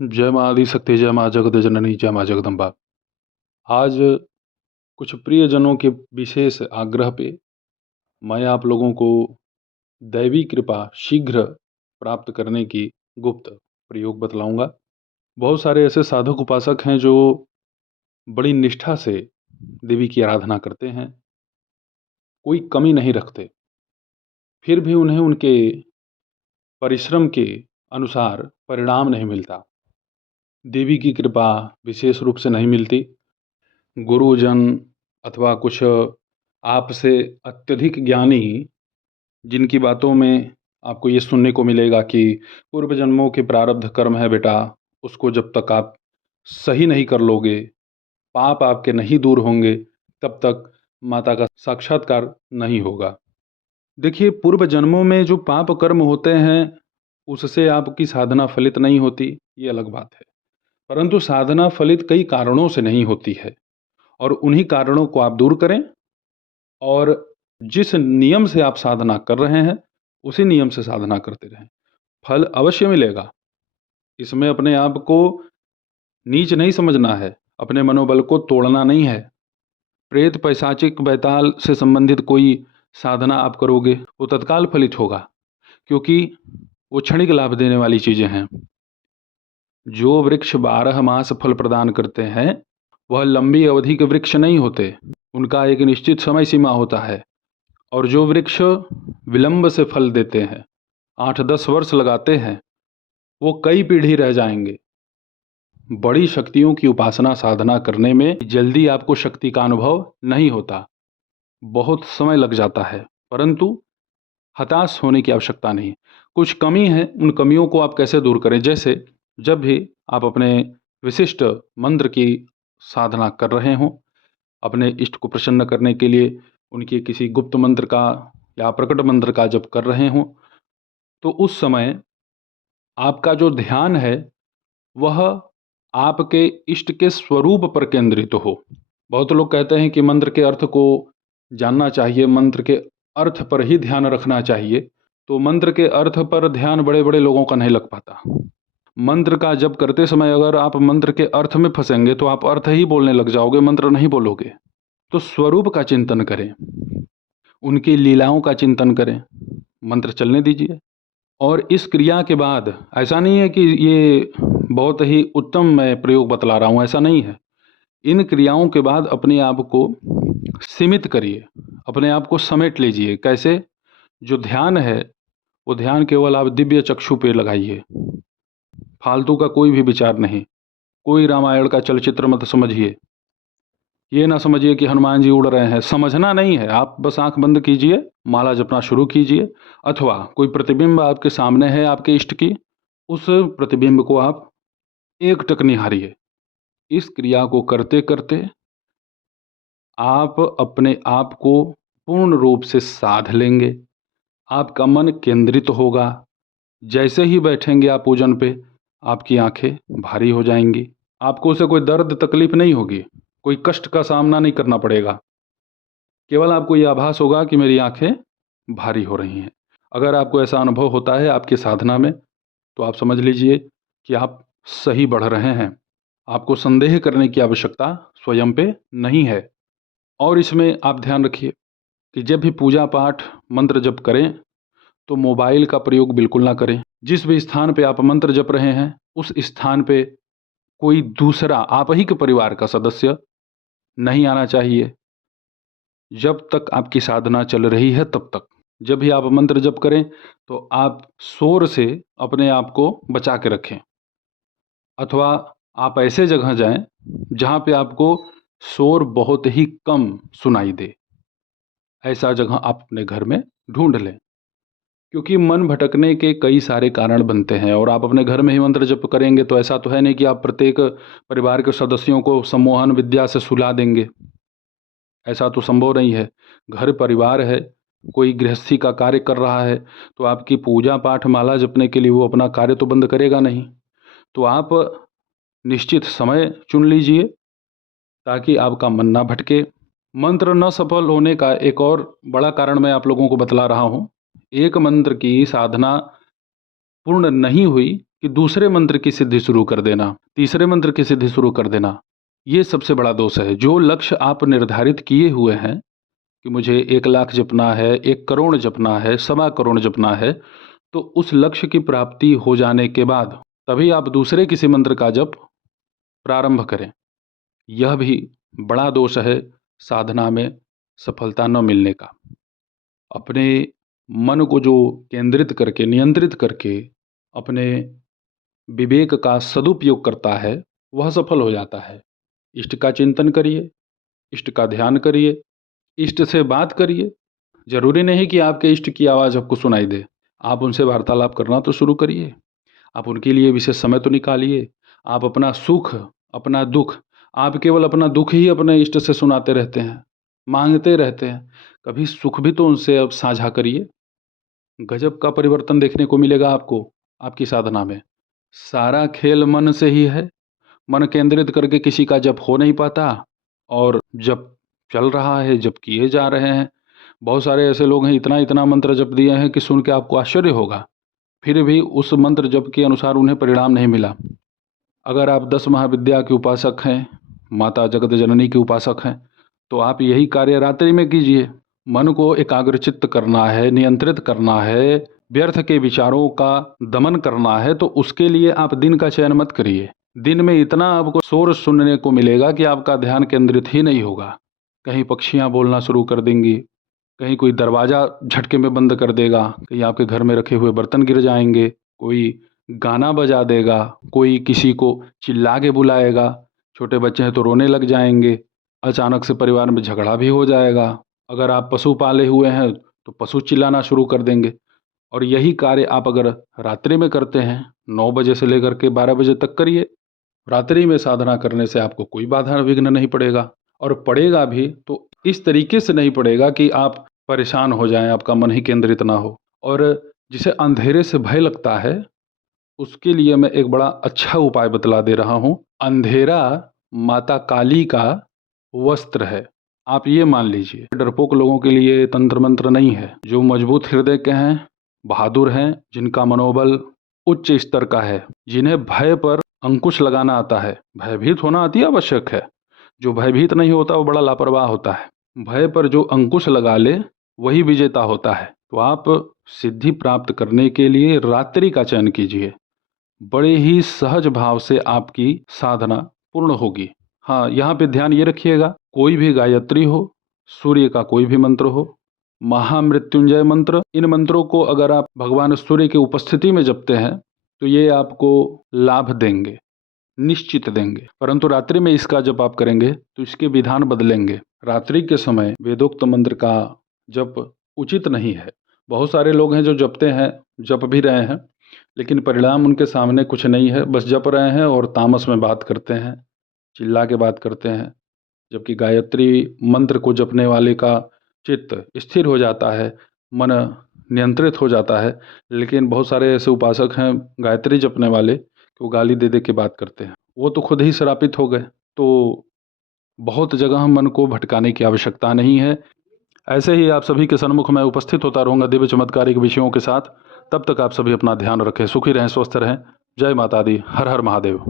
जय माँ आदिशक्ति, जय माँ जगत जननी, जय माँ जगदम्बा। आज कुछ प्रियजनों के विशेष आग्रह पे मैं आप लोगों को दैवी कृपा शीघ्र प्राप्त करने की गुप्त प्रयोग बतलाऊंगा। बहुत सारे ऐसे साधक उपासक हैं जो बड़ी निष्ठा से देवी की आराधना करते हैं, कोई कमी नहीं रखते, फिर भी उन्हें उनके परिश्रम के अनुसार परिणाम नहीं मिलता। देवी की कृपा विशेष रूप से नहीं मिलती। गुरुजन अथवा कुछ आपसे अत्यधिक ज्ञानी जिनकी बातों में आपको ये सुनने को मिलेगा कि पूर्व जन्मों के प्रारब्ध कर्म है बेटा, उसको जब तक आप सही नहीं कर लोगे, पाप आपके नहीं दूर होंगे, तब तक माता का साक्षात्कार नहीं होगा। देखिए, पूर्व जन्मों में जो पाप कर्म होते हैं उससे आपकी साधना फलित नहीं होती, ये अलग बात है। परंतु साधना फलित कई कारणों से नहीं होती है, और उन्हीं कारणों को आप दूर करें और जिस नियम से आप साधना कर रहे हैं उसी नियम से साधना करते रहें। फल अवश्य मिलेगा। इसमें अपने आप को नीच नहीं समझना है, अपने मनोबल को तोड़ना नहीं है। प्रेत पैशाचिक बैताल से संबंधित कोई साधना आप करोगे वो तत्काल फलित होगा, क्योंकि वो क्षणिक लाभ देने वाली चीज़ें हैं। जो वृक्ष 12 मास फल प्रदान करते हैं वह लंबी अवधि के वृक्ष नहीं होते, उनका एक निश्चित समय सीमा होता है। और जो वृक्ष विलंब से फल देते हैं, 8-10 वर्ष लगाते हैं, वो कई पीढ़ी रह जाएंगे। बड़ी शक्तियों की उपासना साधना करने में जल्दी आपको शक्ति का अनुभव नहीं होता, बहुत समय लग जाता है। परंतु हताश होने की आवश्यकता नहीं। कुछ कमी है, उन कमियों को आप कैसे दूर करें। जैसे जब भी आप अपने विशिष्ट मंत्र की साधना कर रहे हों, अपने इष्ट को प्रसन्न करने के लिए उनके किसी गुप्त मंत्र का या प्रकट मंत्र का जप कर रहे हों, तो उस समय आपका जो ध्यान है वह आपके इष्ट के स्वरूप पर केंद्रित हो। बहुत लोग कहते हैं कि मंत्र के अर्थ को जानना चाहिए, मंत्र के अर्थ पर ही ध्यान रखना चाहिए। तो मंत्र के अर्थ पर ध्यान बड़े बड़े लोगों का नहीं लग पाता। मंत्र का जप करते समय अगर आप मंत्र के अर्थ में फंसेंगे तो आप अर्थ ही बोलने लग जाओगे, मंत्र नहीं बोलोगे। तो स्वरूप का चिंतन करें, उनकी लीलाओं का चिंतन करें, मंत्र चलने दीजिए। और इस क्रिया के बाद ऐसा नहीं है कि ये बहुत ही उत्तम मैं प्रयोग बतला रहा हूँ, ऐसा नहीं है। इन क्रियाओं के बाद अपने आप को सीमित करिए, अपने आप को समेट लीजिए। कैसे? जो ध्यान है वो ध्यान केवल आप दिव्य चक्षु पे लगाइए, फालतू का कोई भी विचार नहीं। कोई रामायण का चलचित्र मत समझिए, ये ना समझिए कि हनुमान जी उड़ रहे हैं, समझना नहीं है। आप बस आंख बंद कीजिए, माला जपना शुरू कीजिए, अथवा कोई प्रतिबिंब आपके सामने है आपके इष्ट की, उस प्रतिबिंब को आप एकटक निहारिए। इस क्रिया को करते करते आप अपने आप को पूर्ण रूप से साध लेंगे, आपका मन केंद्रित होगा। जैसे ही बैठेंगे आप पूजन पे, आपकी आंखें भारी हो जाएंगी, आपको उसे कोई दर्द तकलीफ नहीं होगी, कोई कष्ट का सामना नहीं करना पड़ेगा। केवल आपको यह आभास होगा कि मेरी आंखें भारी हो रही हैं। अगर आपको ऐसा अनुभव होता है आपकी साधना में, तो आप समझ लीजिए कि आप सही बढ़ रहे हैं। आपको संदेह करने की आवश्यकता स्वयं पे नहीं है। और इसमें आप ध्यान रखिए कि जब भी पूजा पाठ मंत्र जप करें तो मोबाइल का प्रयोग बिल्कुल ना करें। जिस भी स्थान पे आप मंत्र जप रहे हैं उस स्थान पे कोई दूसरा आप ही के परिवार का सदस्य नहीं आना चाहिए, जब तक आपकी साधना चल रही है तब तक। जब भी आप मंत्र जप करें तो आप शोर से अपने आप को बचा के रखें, अथवा आप ऐसे जगह जाएं जहां पे आपको शोर बहुत ही कम सुनाई दे। ऐसा जगह आप अपने घर में ढूंढ लें, क्योंकि मन भटकने के कई सारे कारण बनते हैं। और आप अपने घर में ही मंत्र जप करेंगे तो ऐसा तो है नहीं कि आप प्रत्येक परिवार के सदस्यों को सम्मोहन विद्या से सुला देंगे, ऐसा तो संभव नहीं है। घर परिवार है, कोई गृहस्थी का कार्य कर रहा है, तो आपकी पूजा पाठ माला जपने के लिए वो अपना कार्य तो बंद करेगा नहीं। तो आप निश्चित समय चुन लीजिए ताकि आपका मन ना भटके। मंत्र न सफल होने का एक और बड़ा कारण मैं आप लोगों को बतला रहा हूँ। एक मंत्र की साधना पूर्ण नहीं हुई कि दूसरे मंत्र की सिद्धि शुरू कर देना, तीसरे मंत्र की सिद्धि शुरू कर देना, ये सबसे बड़ा दोष है। जो लक्ष्य आप निर्धारित किए हुए हैं कि मुझे 1 लाख जपना है, 1 करोड़ जपना है, 1.25 करोड़ जपना है, तो उस लक्ष्य की प्राप्ति हो जाने के बाद तभी आप दूसरे किसी मंत्र का जप प्रारंभ करें। यह भी बड़ा दोष है साधना में सफलता न मिलने का। अपने मन को जो केंद्रित करके, नियंत्रित करके अपने विवेक का सदुपयोग करता है, वह सफल हो जाता है। इष्ट का चिंतन करिए, इष्ट का ध्यान करिए, इष्ट से बात करिए। ज़रूरी नहीं कि आपके इष्ट की आवाज़ आपको सुनाई दे। आप उनसे वार्तालाप करना तो शुरू करिए। आप उनके लिए विशेष समय तो निकालिए। आप अपना सुख, अपना दुख, आप केवल अपना दुख ही अपने इष्ट से सुनाते रहते हैं, मांगते रहते हैं। कभी सुख भी तो उनसे अब साझा करिए। गजब का परिवर्तन देखने को मिलेगा आपको आपकी साधना में। सारा खेल मन से ही है। मन केंद्रित करके किसी का जप हो नहीं पाता, और जप चल रहा है, जप किए जा रहे हैं। बहुत सारे ऐसे लोग हैं, इतना इतना मंत्र जप दिए हैं कि सुन के आपको आश्चर्य होगा, फिर भी उस मंत्र जप के अनुसार उन्हें परिणाम नहीं मिला। अगर आप 10 महाविद्या के उपासक हैं, माता जगत जननी के उपासक हैं, तो आप यही कार्य रात्रि में कीजिए। मन को एकाग्रचित्त करना है, नियंत्रित करना है, व्यर्थ के विचारों का दमन करना है, तो उसके लिए आप दिन का चयन मत करिए। दिन में इतना आपको शोर सुनने को मिलेगा कि आपका ध्यान केंद्रित ही नहीं होगा। कहीं पक्षियाँ बोलना शुरू कर देंगी, कहीं कोई दरवाज़ा झटके में बंद कर देगा, कहीं आपके घर में रखे हुए बर्तन गिर जाएंगे, कोई गाना बजा देगा, कोई किसी को चिल्ला के बुलाएगा, छोटे बच्चे हैं तो रोने लग जाएंगे, अचानक से परिवार में झगड़ा भी हो जाएगा। अगर आप पशु पाले हुए हैं तो पशु चिल्लाना शुरू कर देंगे। और यही कार्य आप अगर रात्रि में करते हैं, 9 बजे से लेकर के 12 बजे तक करिए। रात्रि में साधना करने से आपको कोई बाधा विघ्न नहीं पड़ेगा, और पड़ेगा भी तो इस तरीके से नहीं पड़ेगा कि आप परेशान हो जाएं, आपका मन ही केंद्रित ना हो। और जिसे अंधेरे से भय लगता है, उसके लिए मैं एक बड़ा अच्छा उपाय बतला दे रहा हूँ। अंधेरा माता काली का वस्त्र है। आप ये मान लीजिए, डरपोक लोगों के लिए तंत्र मंत्र नहीं है। जो मजबूत हृदय के हैं, बहादुर हैं, जिनका मनोबल उच्च स्तर का है, जिन्हें भय पर अंकुश लगाना आता है। भयभीत होना अति आवश्यक है। जो भयभीत नहीं होता वो बड़ा लापरवाह होता है। भय पर जो अंकुश लगा ले वही विजेता होता है। तो आप सिद्धि प्राप्त करने के लिए रात्रि का चयन कीजिए। बड़े ही सहज भाव से आपकी साधना पूर्ण होगी। हाँ, यहाँ पे ध्यान ये रखिएगा, कोई भी गायत्री हो, सूर्य का कोई भी मंत्र हो, महामृत्युंजय मंत्र, इन मंत्रों को अगर आप भगवान सूर्य की उपस्थिति में जपते हैं तो ये आपको लाभ देंगे, निश्चित देंगे। परंतु रात्रि में इसका जप आप करेंगे तो इसके विधान बदलेंगे। रात्रि के समय वेदोक्त मंत्र का जप उचित नहीं है। बहुत सारे लोग हैं जो जपते हैं, जप भी रहे हैं, लेकिन परिणाम उनके सामने कुछ नहीं है। बस जप रहे हैं और तामस में बात करते हैं, चिल्ला के बात करते हैं। जबकि गायत्री मंत्र को जपने वाले का चित्त स्थिर हो जाता है, मन नियंत्रित हो जाता है। लेकिन बहुत सारे ऐसे उपासक हैं गायत्री जपने वाले कि वो गाली दे दे के बात करते हैं। वो तो खुद ही श्रापित हो गए। तो बहुत जगह मन को भटकाने की आवश्यकता नहीं है। ऐसे ही आप सभी के सन्मुख में उपस्थित होता रहूँगा दिव्य चमत्कारिक विषयों के साथ। तब तक आप सभी अपना ध्यान रखें, सुखी रहें, स्वस्थ रहें। जय माता दी। हर हर महादेव।